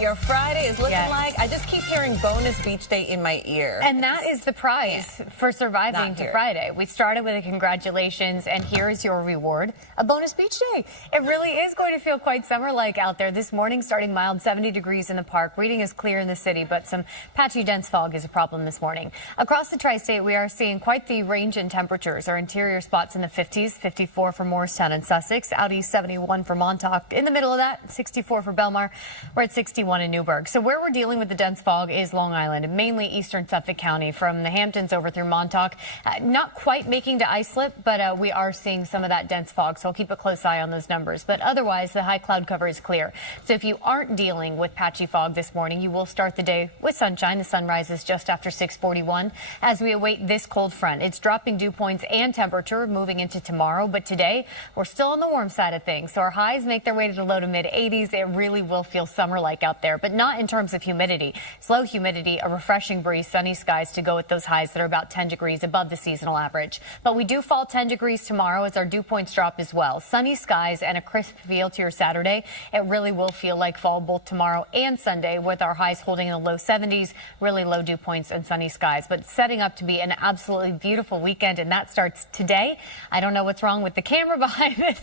Your Friday is looking like, I just keep hearing bonus beach day in my ear. And that is the prize for surviving to Friday. We started with a congratulations, and here is your reward, a bonus beach day. It really is going to feel quite summer-like out there this morning, starting mild 70 degrees in the park. Reading is clear in the city, but some patchy dense fog is a problem this morning. Across the tri-state, we are seeing quite the range in temperatures. Our interior spots in the 50s, 54 for Morristown and Sussex, out east 71 for Montauk. In the middle of that, 64 for Belmar. We're at 61 in Newburgh. So where we're dealing with the dense fog is Long Island, mainly eastern Suffolk County, from the Hamptons over through Montauk. Not quite making to islip, but we are seeing some of that dense fog, so I'll keep a close eye on those numbers. But otherwise, the high cloud cover is clear. So if you aren't dealing with patchy fog this morning, you will start the day with sunshine. The sun rises just after 6:41 as we await this cold front. It's dropping dew points and temperature moving into tomorrow, but today we're still on the warm side of things. So our highs make their way to the low to mid 80s. It really will feel summer-like out there, but not in terms of humidity. Slow humidity, a refreshing breeze, sunny skies to go with those highs that are about 10 degrees above the seasonal average. But we do fall 10 degrees tomorrow as our dew points drop as well. Sunny skies and a crisp feel to your Saturday. It really will feel like fall both tomorrow and Sunday, with our highs holding in the low 70s, really low dew points and sunny skies. But setting up to be an absolutely beautiful weekend, and that starts today. I don't know what's wrong with the camera behind this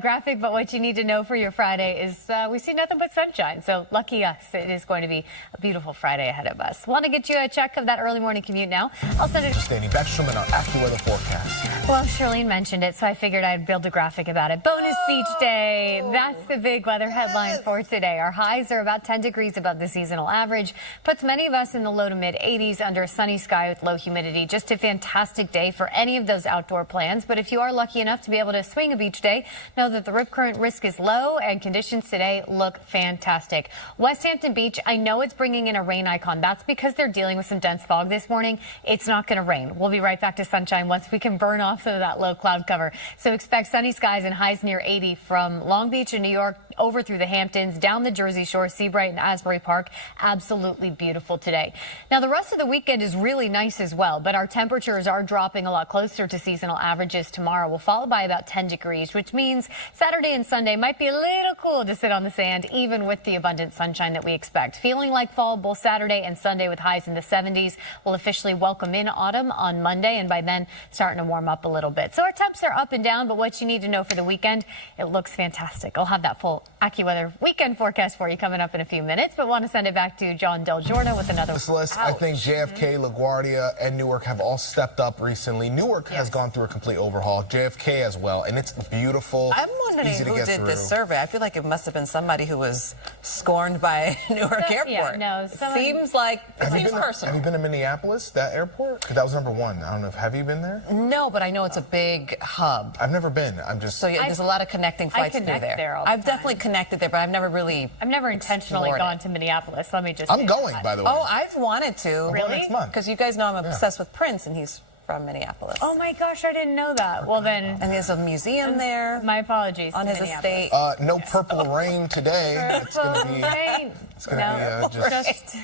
graphic, but what you need to know for your Friday is we see nothing but sunshine. So lucky us. It is going to be a beautiful Friday ahead of us. Want to get you a check of that early morning commute now? I'll send it. Dani Beckstrom and our AccuWeather forecast. Well, Charlene mentioned it, so I figured I'd build a graphic about it. Bonus beach day. That's the big weather headline for today. Our highs are about 10 degrees above the seasonal average. Puts many of us in the low to mid 80s under a sunny sky with low humidity. Just a fantastic day for any of those outdoor plans. But if you are lucky enough to be able to swing a beach day, know that the rip current risk is low and conditions today look fantastic. West Hampton Beach, I know it's bringing in a rain icon. That's because they're dealing with some dense fog this morning. It's not going to rain. We'll be right back to sunshine once we can burn off some of that low cloud cover. So expect sunny skies and highs near 80 from Long Beach in New York over through the Hamptons, down the Jersey Shore, Seabright and Asbury Park. Absolutely beautiful today. Now, the rest of the weekend is really nice as well, but our temperatures are dropping a lot closer to seasonal averages tomorrow. We'll fall by about 10 degrees, which means Saturday and Sunday might be a little cool to sit on the sand, even with the abundant sunshine that we expect. Feeling like fall both Saturday and Sunday with highs in the 70s. We'll officially welcome in autumn on Monday, and by then starting to warm up a little bit. So our temps are up and down, but what you need to know for the weekend, it looks fantastic. I'll have that full AccuWeather weekend forecast for you coming up in a few minutes, but want to send it back to John Del Giorno with another. This list, I think JFK, LaGuardia, and Newark have all stepped up recently. Newark has gone through a complete overhaul. JFK as well, and it's beautiful. I'm wondering who did this survey. I feel like it must have been somebody who was scorned by Newark Airport. Yeah, no, seems like it seems personal. Have you been to Minneapolis, that airport? Because that was number one. I don't know if have you been there? No, but I know it's a big hub. I've never been. I'm just. So yeah, there's a lot of connecting flights through there. I've definitely connected there, but I've never intentionally gone to Minneapolis. Let me just. I'm going, by the way. Oh, I've wanted to. Really? Next month. Because you guys know I'm obsessed with Prince, and he's from Minneapolis. Oh my gosh, I didn't know that. Well then. And there's a museum there. My apologies. On his estate. No purple rain today. It's going to be. It's going to be just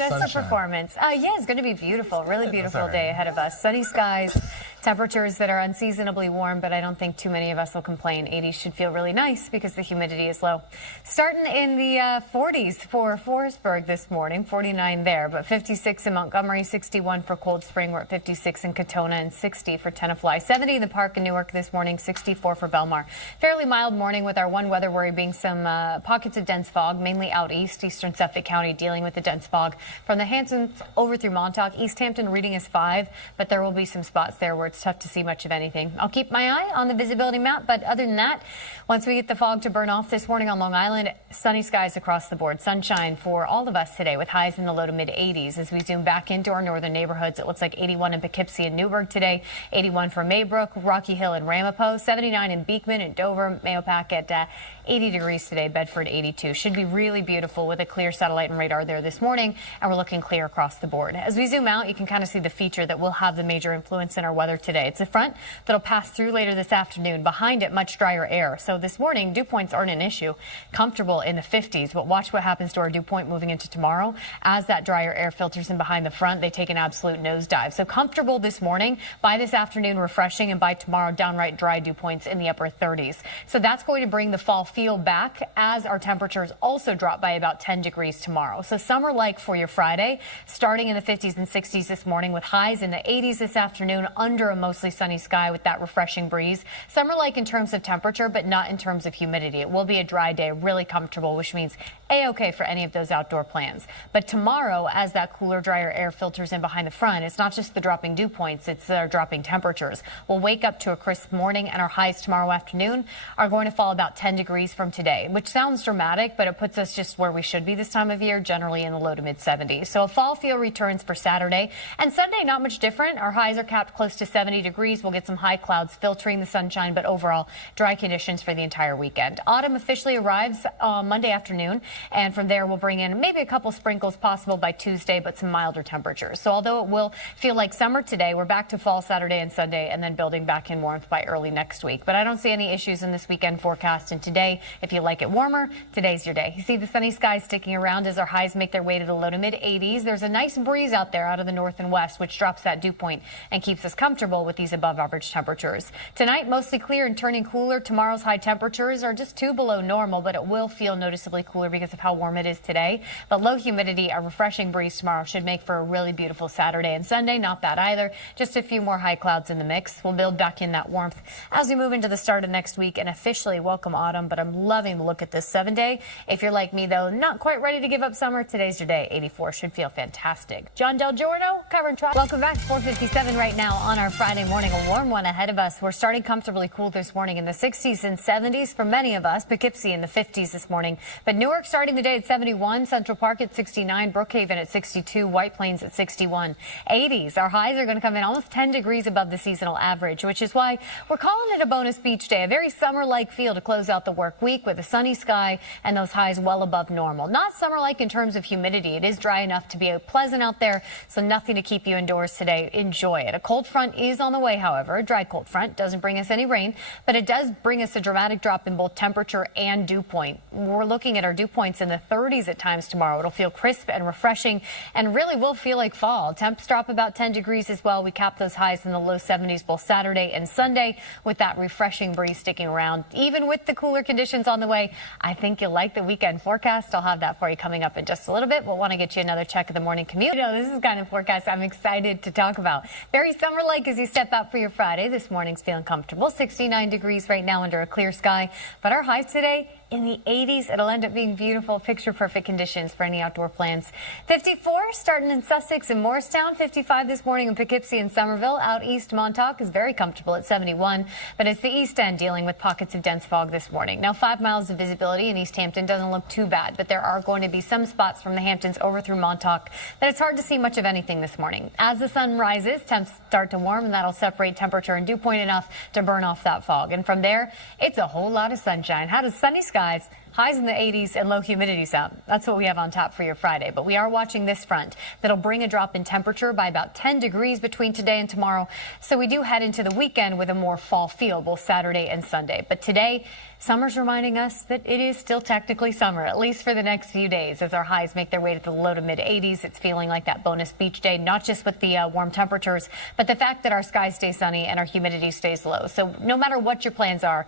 a performance. Yeah, it's going to be beautiful. Really beautiful day ahead of us. Sunny skies, temperatures that are unseasonably warm, but I don't think too many of us will complain. 80s should feel really nice because the humidity is low. Starting in the 40s for Forestburg this morning, 49 there, but 56 in Montgomery, 61 for Cold Spring. We're at 56 in Katona and 60 for Tenafly. 70 in the park in Newark this morning, 64 for Belmar. Fairly mild morning with our one weather worry being some pockets of dense fog, mainly out east, eastern Suffolk County dealing with the dense fog. From the Hamptons over through Montauk, East Hampton reading is 5, but there will be some spots there where it's tough to see much of anything. I'll keep my eye on the visibility map, but other than that, once we get the fog to burn off this morning on Long Island, sunny skies across the board. Sunshine for all of us today with highs in the low to mid 80s. As we zoom back into our northern neighborhoods, it looks like 81 in Poughkeepsie and Newburgh today, 81 for Maybrook, Rocky Hill and Ramapo, 79 in Beekman and Dover, Mahopac at 80 degrees today, Bedford 82. Should be really beautiful with a clear satellite and radar there this morning, and we're looking clear across the board. As we zoom out, you can kind of see the feature that will have the major influence in our weather today. It's a front that'll pass through later this afternoon. Behind it, much drier air. So this morning, dew points aren't an issue. Comfortable in the 50s, but watch what happens to our dew point moving into tomorrow. As that drier air filters in behind the front, they take an absolute nosedive. So comfortable this morning, by this afternoon refreshing, and by tomorrow downright dry dew points in the upper 30s. So that's going to bring the fall feel back as our temperatures also drop by about 10 degrees tomorrow. So summer-like for your Friday, starting in the 50s and 60s this morning with highs in the 80s this afternoon under a mostly sunny sky with that refreshing breeze. Summer-like in terms of temperature, but not in terms of humidity. It will be a dry day, really comfortable, which means A-okay for any of those outdoor plans. But tomorrow, as that cooler, drier air filters in behind the front, it's not just the dropping dew points, it's our dropping temperatures. We'll wake up to a crisp morning, and our highs tomorrow afternoon are going to fall about 10 degrees from today, which sounds dramatic, but it puts us just where we should be this time of year, generally in the low to mid 70s. So a fall feel returns for Saturday and Sunday, not much different. Our highs are capped close to 70 degrees. We'll get some high clouds filtering the sunshine, but overall dry conditions for the entire weekend. Autumn officially arrives Monday afternoon, and from there we'll bring in maybe a couple sprinkles possible by Tuesday, but some milder temperatures. So although it will feel like summer today, we're back to fall Saturday and Sunday, and then building back in warmth by early next week. But I don't see any issues in this weekend forecast. And today, if you like it warmer, today's your day. You see the sunny skies sticking around as our highs make their way to the low to mid 80s. There's a nice breeze out there out of the north and west, which drops that dew point and keeps us comfortable with these above average temperatures. Tonight, mostly clear and turning cooler. Tomorrow's high temperatures are just 2 below normal, but it will feel noticeably cooler because of how warm it is today. But low humidity, a refreshing breeze tomorrow should make for a really beautiful Saturday and Sunday. Not bad either. Just a few more high clouds in the mix. We'll build back in that warmth as we move into the start of next week and officially welcome autumn. But I'm loving the look at this 7-day. If you're like me, though, not quite ready to give up summer, today's your day. 84 should feel fantastic. John Del Giorno covering traffic. Welcome back. 4:57 right now on our Friday morning. A warm one ahead of us. We're starting comfortably cool this morning in the 60s and 70s for many of us. Poughkeepsie in the 50s this morning. But Newark starting the day at 71, Central Park at 69, Brookhaven at 62, White Plains at 61. 80s. Our highs are going to come in almost 10 degrees above the seasonal average, which is why we're calling it a bonus beach day. A very summer-like feel to close out the work week with a sunny sky and those highs well above normal. Not summer-like in terms of humidity. It is dry enough to be pleasant out there, so nothing to keep you indoors today. Enjoy it. A cold front is on the way, however. A dry cold front doesn't bring us any rain, but it does bring us a dramatic drop in both temperature and dew point. We're looking at our dew points in the 30s at times tomorrow. It'll feel crisp and refreshing and really will feel like fall. Temps drop about 10 degrees as well. We cap those highs in the low 70s both Saturday and Sunday with that refreshing breeze sticking around. Even with the cooler conditions on the way, I think you'll like the weekend forecast. I'll have that for you coming up in just a little bit. We'll want to get you another check of the morning commute. You know, this is kind of forecast I'm excited to talk about. Very summer-like as you step out for your Friday. This morning's feeling comfortable. 69 degrees right now under a clear sky. But our highs today in the 80s. It'll end up being beautiful, picture-perfect conditions for any outdoor plans. 54 starting in Sussex and Morristown. 55 this morning in Poughkeepsie and Somerville. Out east, Montauk is very comfortable at 71. But it's the east end dealing with pockets of dense fog this morning. Now 5 miles of visibility in East Hampton doesn't look too bad, but there are going to be some spots from the Hamptons over through Montauk that it's hard to see much of anything this morning. As the sun rises, temps start to warm, and that'll separate temperature and dew point enough to burn off that fog. And from there, it's a whole lot of sunshine. How does sunny skies, highs in the 80s, and low humidity sound? That's what we have on tap for your Friday. But we are watching this front that'll bring a drop in temperature by about 10 degrees between today and tomorrow. So we do head into the weekend with a more fall feel, both Saturday and Sunday. But today, summer's reminding us that it is still technically summer, at least for the next few days. As our highs make their way to the low to mid 80s, it's feeling like that bonus beach day, not just with the warm temperatures, but the fact that our skies stay sunny and our humidity stays low. So no matter what your plans are,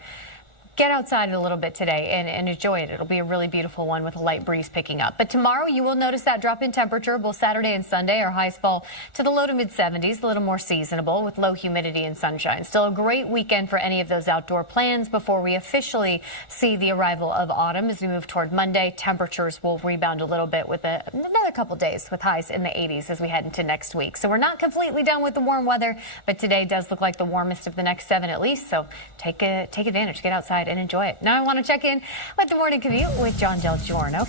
get outside a little bit today and enjoy it. It'll be a really beautiful one with a light breeze picking up. But tomorrow you will notice that drop in temperature. Both Saturday and Sunday, our highs fall to the low to mid 70s, a little more seasonable with low humidity and sunshine. Still a great weekend for any of those outdoor plans before we officially see the arrival of autumn. As we move toward Monday, temperatures will rebound a little bit with another couple days with highs in the 80s as we head into next week. So we're not completely done with the warm weather, but today does look like the warmest of the next 7 at least. So take advantage, get outside and enjoy it. Now I want to check in with the morning commute with John Del Giorno.